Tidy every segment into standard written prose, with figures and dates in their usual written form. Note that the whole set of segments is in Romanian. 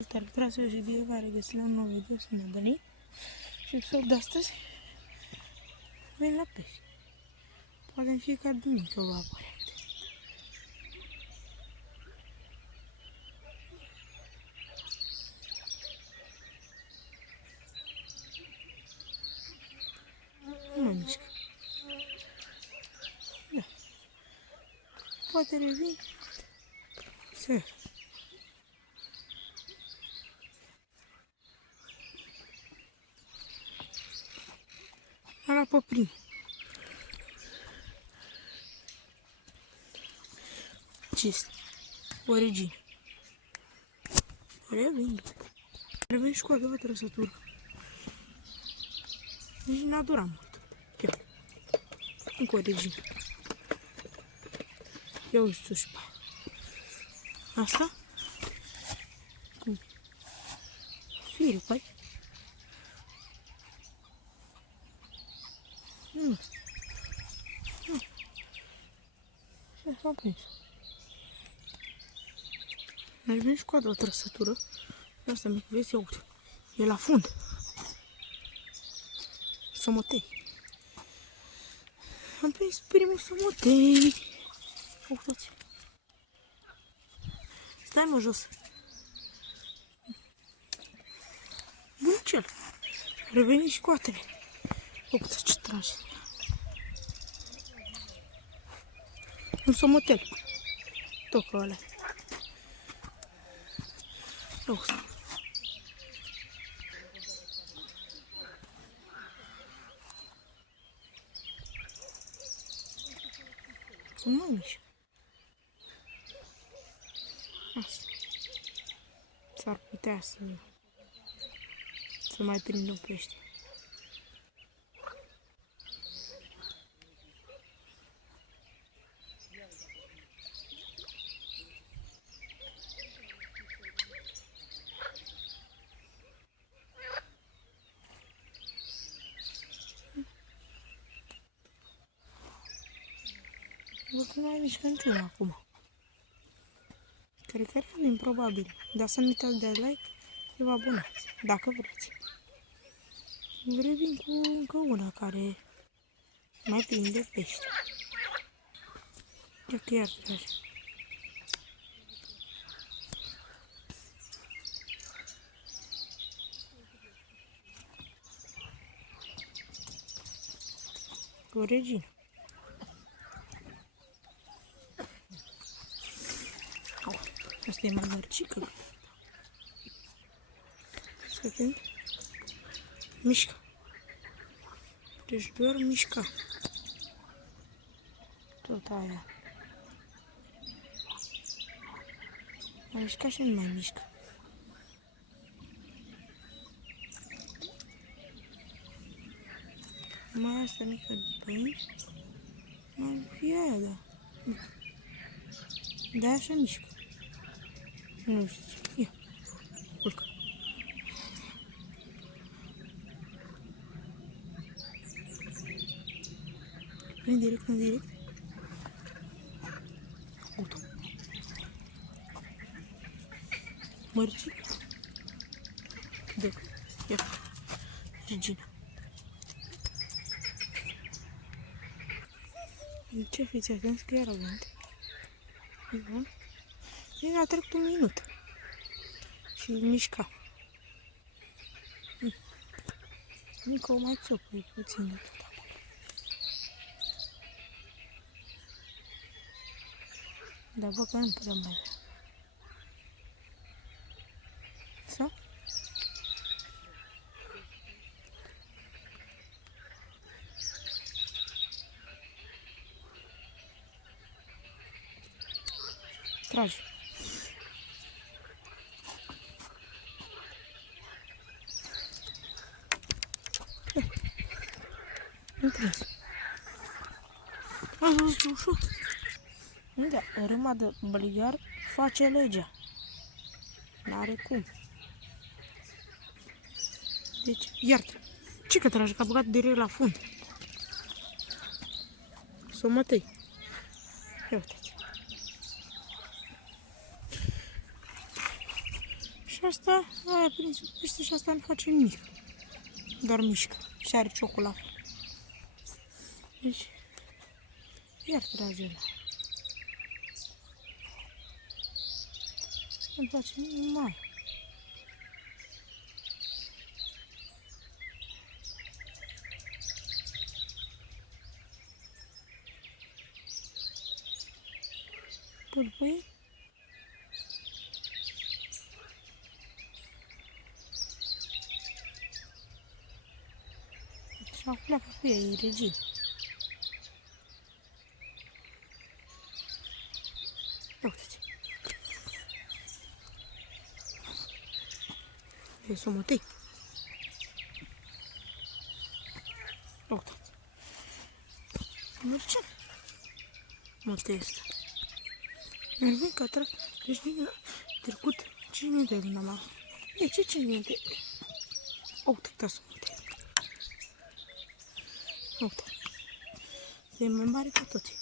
Salutare, dragi și bine v-am regăsit la un nou video, sunt Madalin și episodul de astăzi vin la pești. Poate în fiecare duminică va apărea. Nu mă mișcă. Da. Poate revin. Să. Ala pe prim. Acesta. Origine. Revin. Revin și cu a doua trăsătură. Nici n-a durat mult. Ia. Încă origine. Ia uite sușpa. Asta? Cum? Firul, pai? Nu. Ce s-a prins? Mai vine și cu a doua trăsătură. Asta mică, vezi, ia uite. E la fund. Sămătei. Am prins primul sămătei. Uitați. Stai mă jos. Bunicel. Reveni și coatele. Uitați ce trage. Un sămătel. Tocă ăla. Uite. Cum mai mici. Asta. S-ar putea să mai prindă pește. Văd că nu mai mișcă niciuna acum. Cred că revin, probabil. Dar să nu uitați de like și vă abonați, dacă vreți. Revin cu încă una care mai prinde pește. Ia că iar trage. O regină. Asta e mai mărcică. Să vedem. Mișcă. Deci doar mișca. Tot aia. Mai mișca și nu mai mișcă. Mai asta mică după ei. Mai fie aia, da. Da, așa mișcă. Nu știu ce. Ia. Urcă. În direct, în direct. Uite. Mărcic. Dă. Ia. Regina. Ce fiți atenți că iară vânt. Bun. Bine, a trecut un minut. Și mișca. Încă o mai țopă, puțin de tot acolo. Dar bă, că nu putem mai. Sau? Trage. Nu prins. Am văzut ușor. Da, râma de băligar face legea. N-are cum. Deci, iartă. Ce că tragi? Că a băgat direct la fund. S-o mătăi. Ia uitați. Și asta, aia prins pește și asta nu face nimic. Doar mișcă și are ciocolată. Deci, iar trage la. Nu-mi place nimic mai. Pâlpâi. Și acum pleacă cu ea, e regin. Uite-ți. E sumătei. Uite-ți. Merge. Mătei asta. Mergem că deci din trecut 5 minute din am avut. De ce 5 minute? Uite câtă sumătei. Uite. E mai mare ca toți.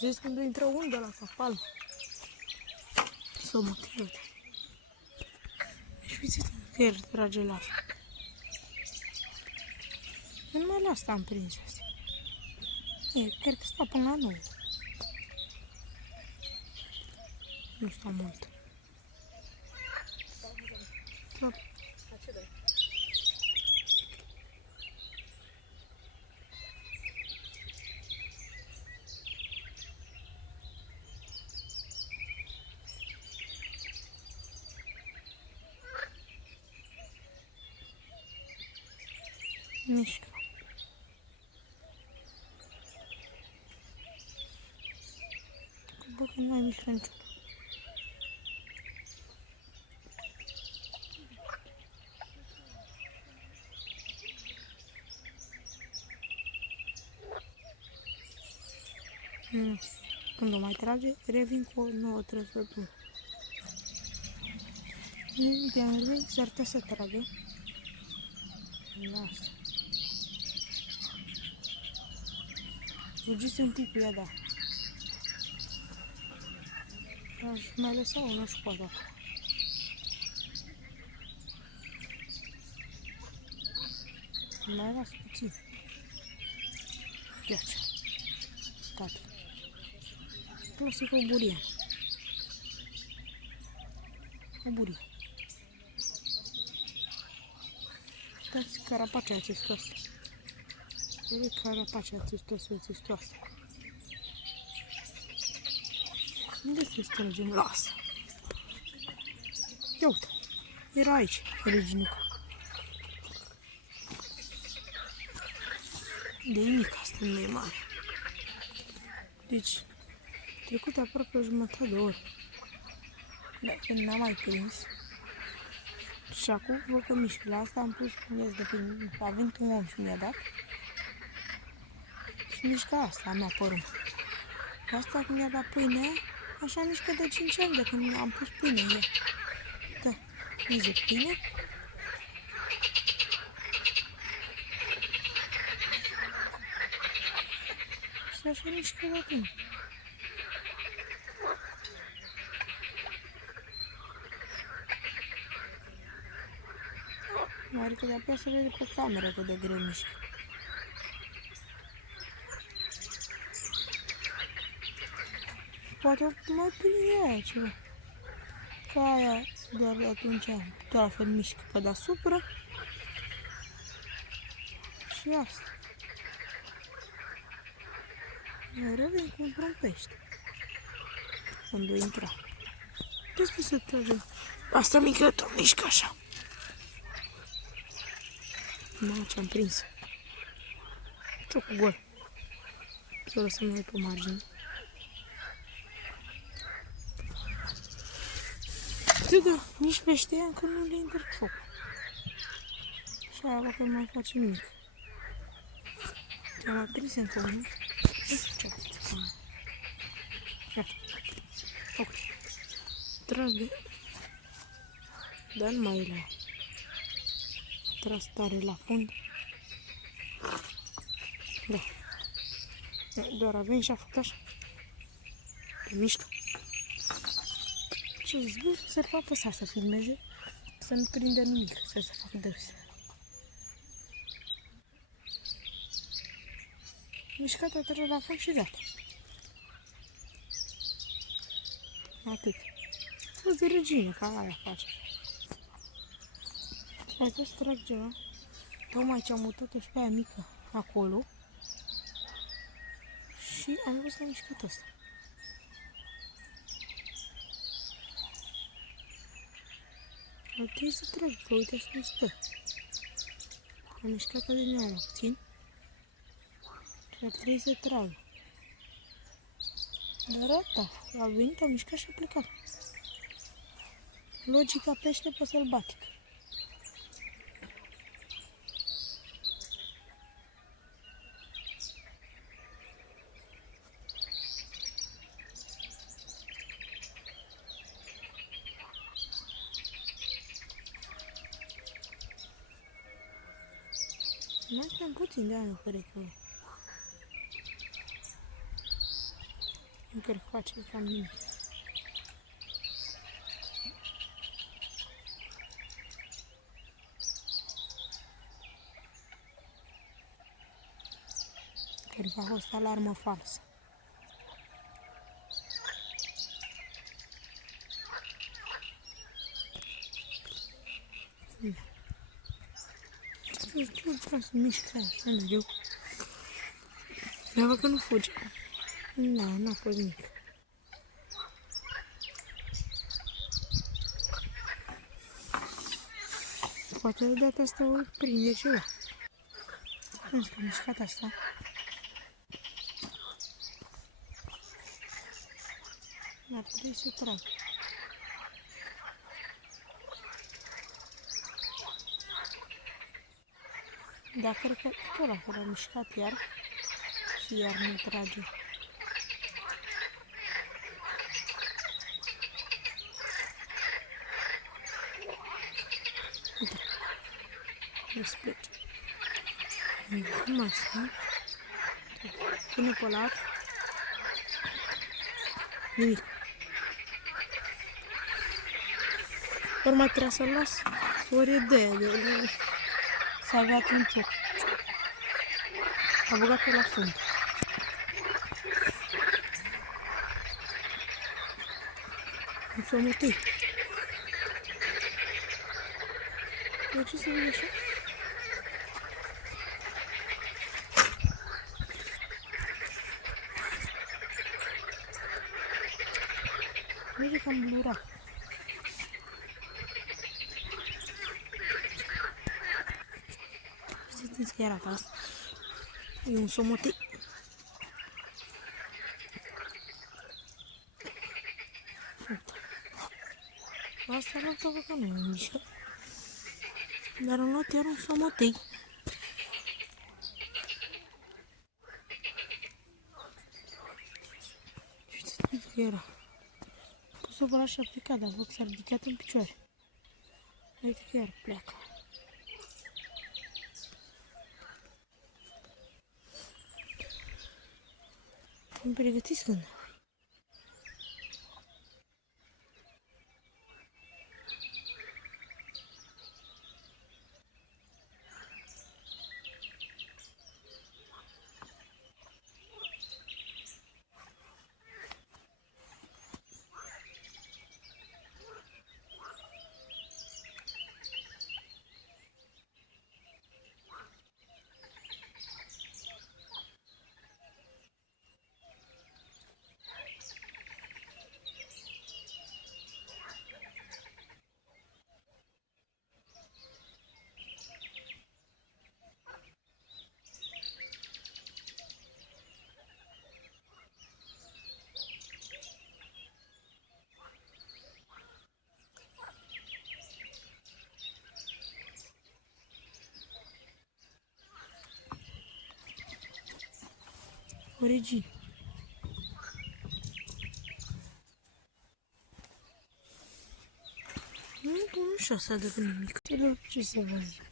Vezi când intră undă la capal. Sumătei, uite. Deci uite că el trage la asta. Eu numai la asta am prins asta. E, cred că sta până la 9. Nu sta mult. Da. Mișcă. Bă, că nu mai mișcă niciodată. Când o mai trage, revin cu o nouă trăsătură. De revin, s-ar putea să tragă. Lasă. Fugiți un pic cu ea, da. Aș mai lăsa o școală acolo. Mai las puțin. Ia-ți. Tati. Clasic o burie. O burie. Uitați carapacea testoasă. Vedeți carapacea testoasă. Unde se strângem? Lasă. Ia uite. Era aici, reginuca. De mic asta nu e mare. Deci, trecut aproape o jumătate de oră. Dar când n-am mai prins. Și acum văd că mișcă. La asta am pus miez de pâine. A venit un om și mi-a dat. Și mișcă asta, a mea părând. Asta când mi-a dat pâinea, așa mișcă de 5 ani de când am pus pâine în ea. Da, miez de pâine. Și așa mișcă de pâine. Adică de-abia se vede pe cameră cât de greu mișcă. Poate mai prinde aia ceva. Ca aia doar de atunci, doar la fel mișcă pe deasupra. Și asta. Revin cu un pește. Când o intra. Despre să tragem. Asta mică tot mișcă așa. Nu, ce-am prins. Ciocul gol. Să o lăsăm noi pe margine. Da, nici pește încă nu le intră foc. Și aia dacă nu mai face nimic. Te-am mai prins încă unul. Nu știu ce-a făcut. Ok. Tras de... Dar nu mai e la... Tras tare la fund. Da. Doar a venit și a făcut așa. E mișto. ce zbur, să fac apăsa să filmeze, să nu prindă nimic, să se facă dăs. Mișcată trebuie la foc și gata. Atât. Fost de regină, ca aia face. Hai că să trag ceva. Tocmai ce am mutat-o și pe aia mică acolo. Și am văzut că am mișcat asta. Ar trebui să trag, că uite să nu stă. Am mișcat pe linia puțin. Și ar trebui să trag. Dar ăsta a venit, a mișcat și a plecat. Logica pește pe sălbatic. Mai stăm puțin, dar nu cred că... Nu cred că face cam nimic. Cred că a fost alarmă falsă. Nu vreau să mișcă așa mereu. Dar văd că nu fuge. Nu, n-a fost nimic. Poate de data asta o prinde ceva. Nu știu, că mișcat asta. Ar trebui să trag. Dar cred că tot la fel a mișcat iar și iar nu trage. Uite, nu se plece. Cum asta? Pune pe lat. Nimic. Ori mai trebuie să-l las, ori e de s-a agat un foc. A băgat-o la fund. Nu s-o mutei. De ce se vede așa? Vede că am blurat. Știți că era asta. E un somotei. Asta nu știu că nu e mișcă. Dar am luat iar un somotei. Știți că era. Pus-o pe așa plecat, dar văd că s-a ridicat în picioare. Uite că iar pleacă. Îmi pregătiți când? Origine. Nu știu să aduc nimic. Ce să vă zic?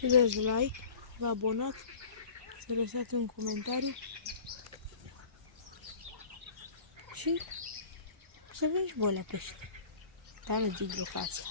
Să dați like, vă abonați, să lăsați un comentariu și să vin și voi la pește. Dar nu zic locația.